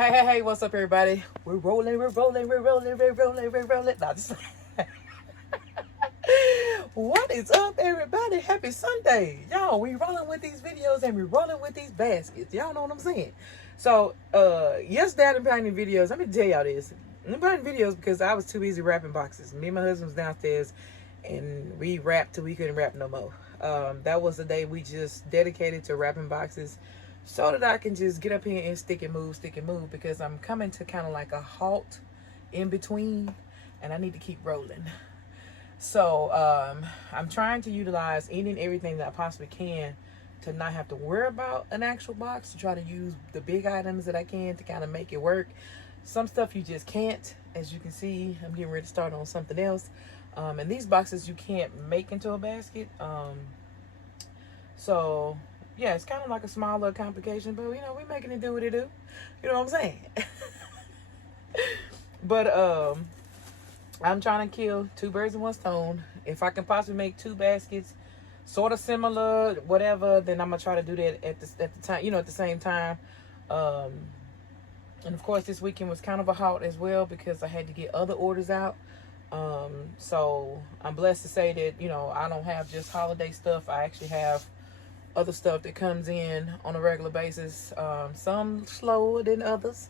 Hey, what's up, everybody? We're rolling. Nah, just what is up, everybody? Happy Sunday. Y'all, we rolling with these videos and we rolling with these baskets. Y'all know what I'm saying? So, yesterday I didn't put any videos. Let me tell y'all this. I didn't put any videos because I was too busy wrapping boxes. Me and my husband was downstairs and we wrapped till we couldn't wrap no more. That was the day we just dedicated to wrapping boxes so that I can just get up here and stick and move because I'm coming to kind of like a halt in between and I need to keep rolling. So I'm trying to utilize any and everything that I possibly can to not have to worry about an actual box, to try to use the big items that I can to kind of make it work. Some stuff you just can't. As you can see, I'm getting ready to start on something else. And these boxes you can't make into a basket. So yeah, it's kind of like a small little complication, but you know, we're making it do what it do. You know what I'm saying? But I'm trying to kill two birds with one stone. If I can possibly make two baskets sort of similar, whatever, then I'm gonna try to do that at the time, you know, at the same time. And of course this weekend was kind of a halt as well because I had to get other orders out. So I'm blessed to say that, you know, I don't have just holiday stuff. I actually have other stuff that comes in on a regular basis. Some slower than others,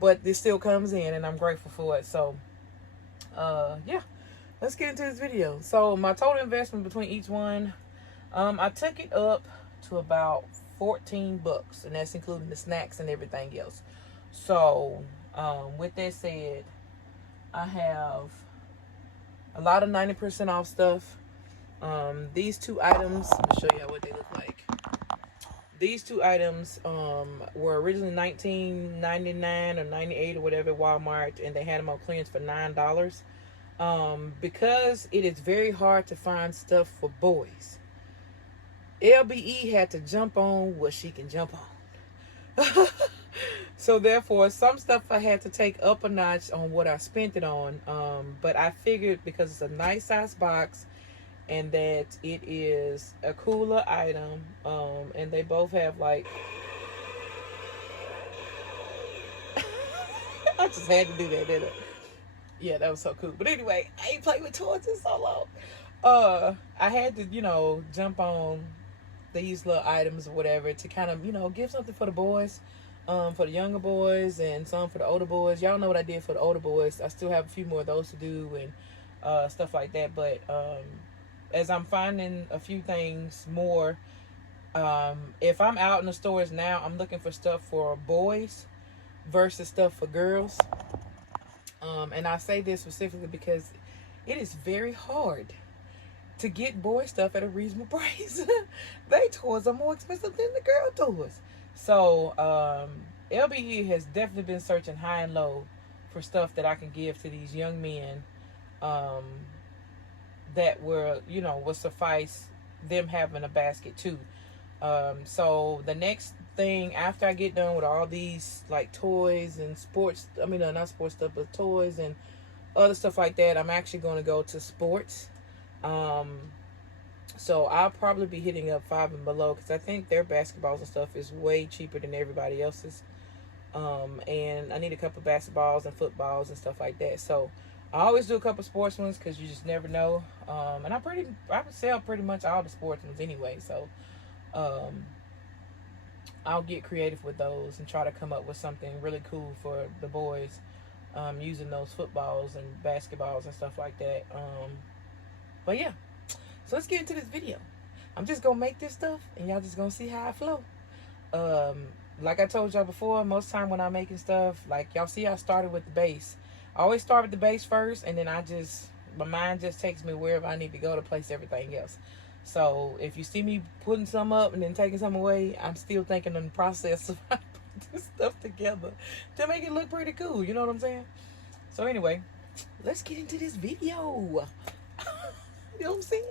but this still comes in and I'm grateful for it. So yeah, let's get into this video. So my total investment between each one, I took it up to about $14, and that's including the snacks and everything else. So with that said, I have a lot of 90% off stuff. These two items, I'll show you what they look like. These two items were originally $19.99 or $98 or whatever at Walmart, and they had them on clearance for $9. Because it is very hard to find stuff for boys, LBE had to jump on what she can jump on. So therefore, some stuff I had to take up a notch on what I spent it on. But I figured because it's a nice size box and that it is a cooler item, and they both have like I just had to do that, didn't I? Yeah, that was so cool. But anyway, I ain't played with toys in so long. I had to, you know, jump on these little items or whatever to kind of, you know, give something for the boys, for the younger boys, and some for the older boys. Y'all know what I did for the older boys. I still have a few more of those to do and stuff like that. But as I'm finding a few things more, if I'm out in the stores now, I'm looking for stuff for boys versus stuff for girls. And I say this specifically because it is very hard to get boy stuff at a reasonable price. They toys are more expensive than the girl toys. So LBE has definitely been searching high and low for stuff that I can give to these young men, that will, you know, will suffice them having a basket too. So the next thing after I get done with all these like toys and sports, I mean, not sports stuff, but toys and other stuff like that, I'm actually going to go to sports. So I'll probably be hitting up Five and Below because I think their basketballs and stuff is way cheaper than everybody else's. And I need a couple of basketballs and footballs and stuff like that. So I always do a couple of sports ones because you just never know. And I would sell pretty much all the sports ones anyway. So I'll get creative with those and try to come up with something really cool for the boys, using those footballs and basketballs and stuff like that. But yeah, so let's get into this video. I'm just gonna make this stuff and y'all just gonna see how I flow. Like I told y'all before, most time when I'm making stuff, like y'all see I started with the base. I always start with the base first, and then my mind just takes me wherever I need to go to place everything else. So if you see me putting some up and then taking some away, I'm still thinking in the process of how to put this stuff together to make it look pretty cool. You know what I'm saying? So anyway, let's get into this video. You know what I'm saying?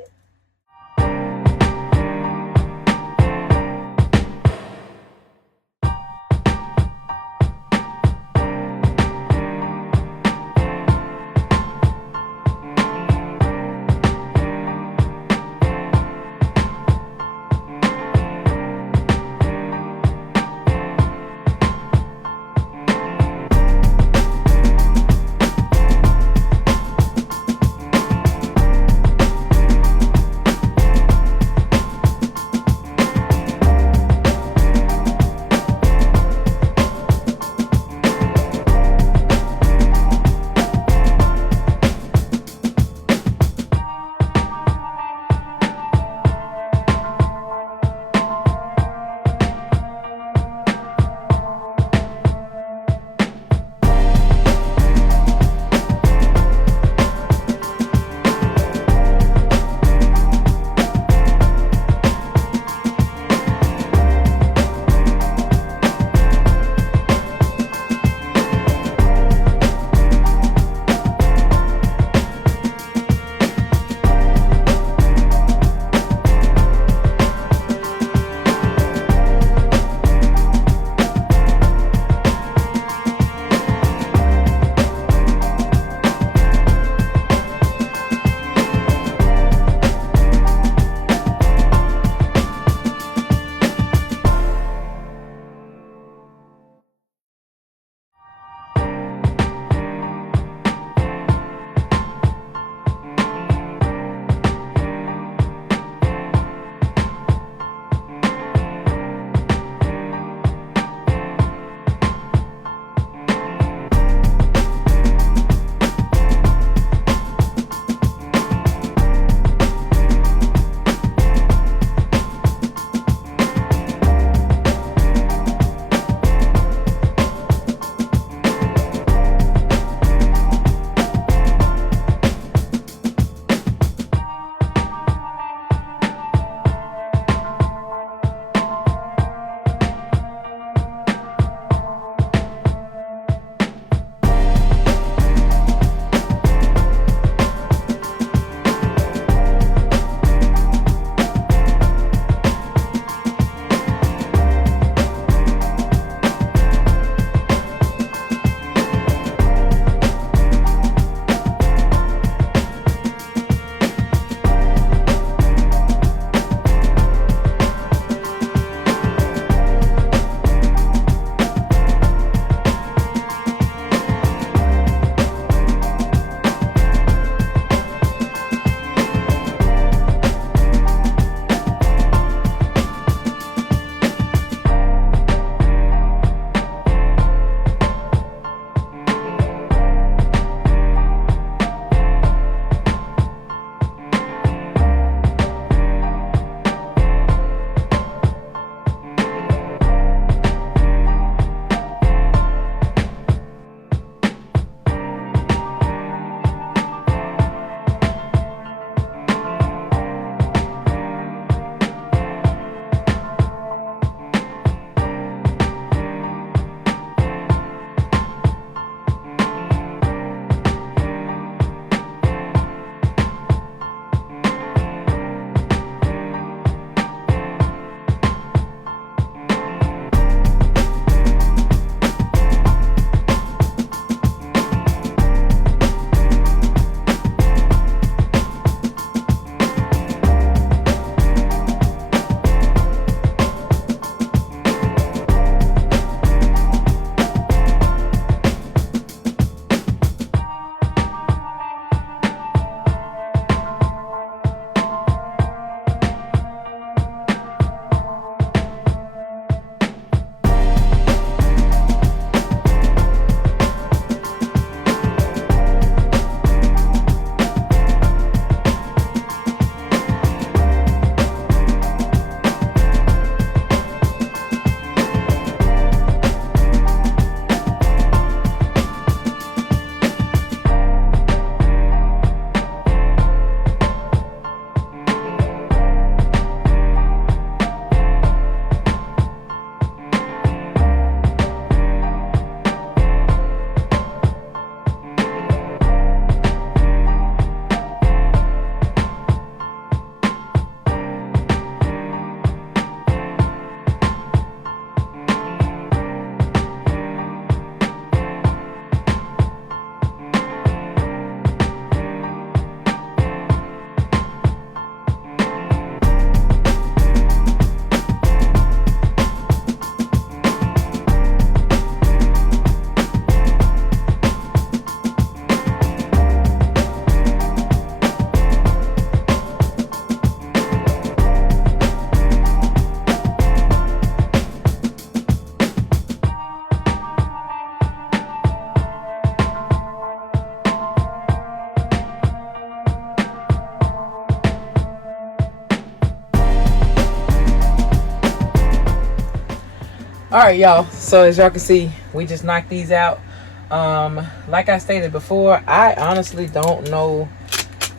All right, y'all. So as y'all can see, we just knocked these out. Like I stated before, I honestly don't know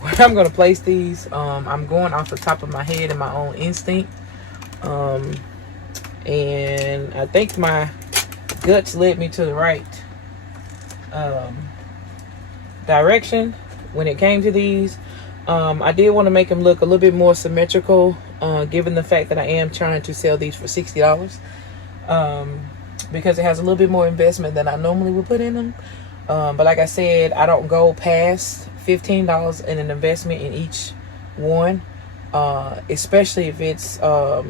where I'm gonna place these. I'm going off the top of my head and my own instinct. And I think my guts led me to the right direction when it came to these. I did want to make them look a little bit more symmetrical, given the fact that I am trying to sell these for $60. Because it has a little bit more investment than I normally would put in them. But like I said, I don't go past $15 in an investment in each one, especially if it's for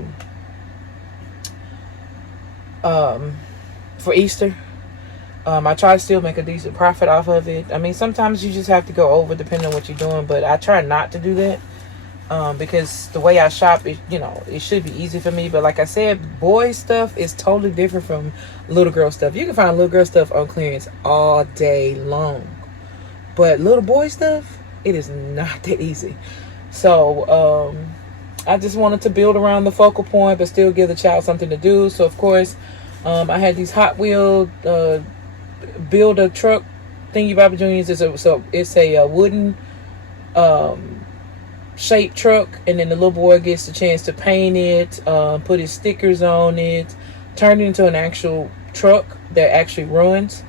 Easter. I try to still make a decent profit off of it. I mean, sometimes you just have to go over depending on what you're doing, but I try not to do that. Because the way I shop, it should be easy for me. But like I said, boy stuff is totally different from little girl stuff. You can find little girl stuff on clearance all day long. But little boy stuff, it is not that easy. So I just wanted to build around the focal point, but still give the child something to do. So of course, I had these Hot Wheel build a truck thingy Bobby Juniors. So it's a wooden shaped truck, and then the little boy gets the chance to paint it, put his stickers on it, turn it into an actual truck that actually runs.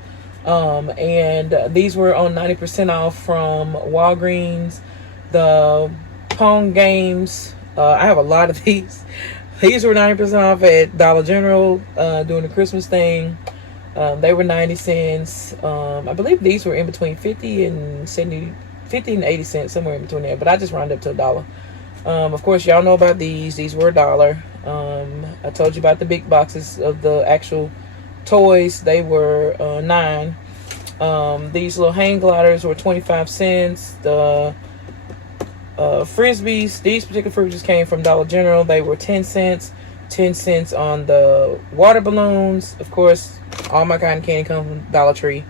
And these were on 90% off from Walgreens. The Pong games, I have a lot of these. These were 90% off at Dollar General during the Christmas thing. They were 90 cents. I believe these were in between 50 and 80 cents, somewhere in between there, but I just rounded up to $1. Of course, y'all know about these. These were $1. I told you about the big boxes of the actual toys. They were $9. These little hang gliders were 25 cents. The frisbees, these particular frisbees came from Dollar General. They were 10 cents. 10 cents on the water balloons. Of course, all my cotton candy comes from Dollar Tree.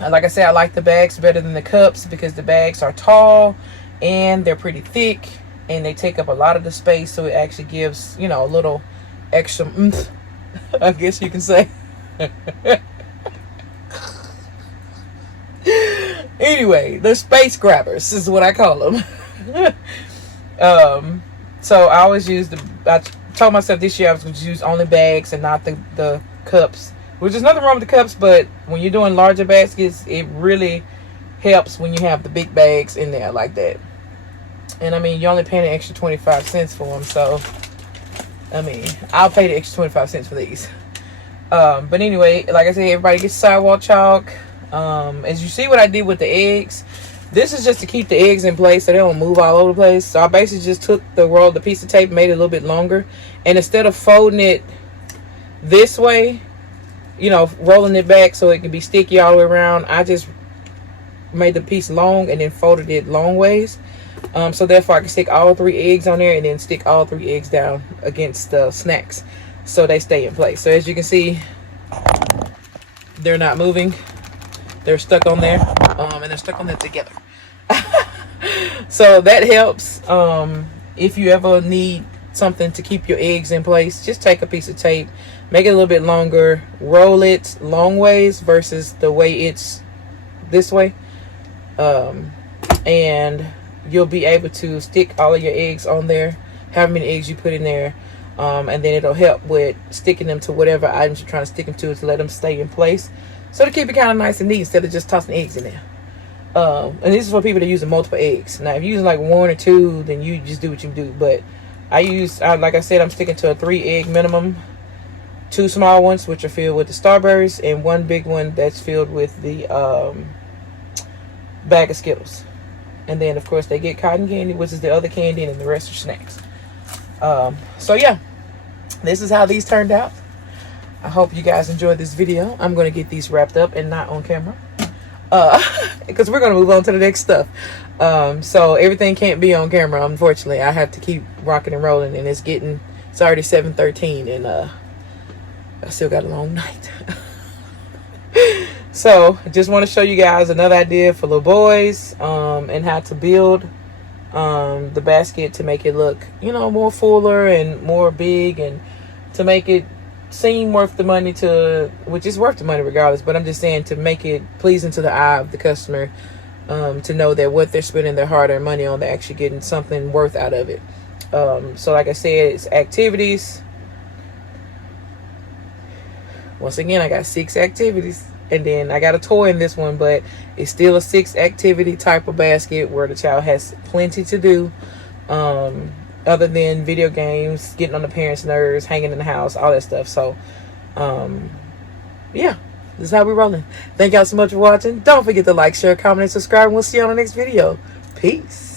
Like I said, I like the bags better than the cups because the bags are tall and they're pretty thick and they take up a lot of the space, so it actually gives, a little extra oomph, I guess you can say. Anyway, the space grabbers is what I call them. So I always I told myself this year I was going to use only bags and not the cups. Which is nothing wrong with the cups, but when you're doing larger baskets, it really helps when you have the big bags in there like that. And I mean, you're only paying an extra 25 cents for them, so I mean, I'll pay the extra 25 cents for these. But anyway, like I said, everybody gets sidewalk chalk. As you see what I did with the eggs, this is just to keep the eggs in place so they don't move all over the place. So I basically just took the piece of tape, made it a little bit longer, and instead of folding it this way, rolling it back so it can be sticky all the way around, I just made the piece long and then folded it long ways. So therefore I can stick all 3 eggs on there and then stick all 3 eggs down against the snacks so they stay in place. So as you can see, they're not moving. They're stuck on there, and they're stuck on there together. So that helps. If you ever need something to keep your eggs in place, just take a piece of tape, make it a little bit longer, roll it long ways versus the way it's this way, and you'll be able to stick all of your eggs on there, however many eggs you put in there, and then it'll help with sticking them to whatever items you're trying to stick them to let them stay in place, so to keep it kind of nice and neat instead of just tossing eggs in there. And this is for people that are using multiple eggs. Now if you're using like 1 or 2, then you just do what you do, but like I said, I'm sticking to a 3 egg minimum, 2 small ones which are filled with the Starbursts, and 1 big one that's filled with the bag of Skittles. And then of course they get cotton candy, which is the other candy, and the rest are snacks. So yeah, this is how these turned out. I hope you guys enjoyed this video. I'm going to get these wrapped up and not on camera, because we're going to move on to the next stuff. So everything can't be on camera, unfortunately. I have to keep rocking and rolling, and it's already 7:13, and I still got a long night. So I just want to show you guys another idea for little boys, and how to build the basket to make it look, more fuller and more big, and to make it seem worth the money which is worth the money regardless, but I'm just saying to make it pleasing to the eye of the customer, to know that what they're spending their hard-earned money on, they're actually getting something worth out of it. So like I said, it's activities. Once again, I got 6 activities, and then I got a toy in this one, but it's still a 6 activity type of basket where the child has plenty to do, other than video games, getting on the parents' nerves, hanging in the house, all that stuff. So yeah, this is how we're rolling. Thank y'all so much for watching. Don't forget to like, share, comment, and subscribe, and we'll see you on the next video. Peace.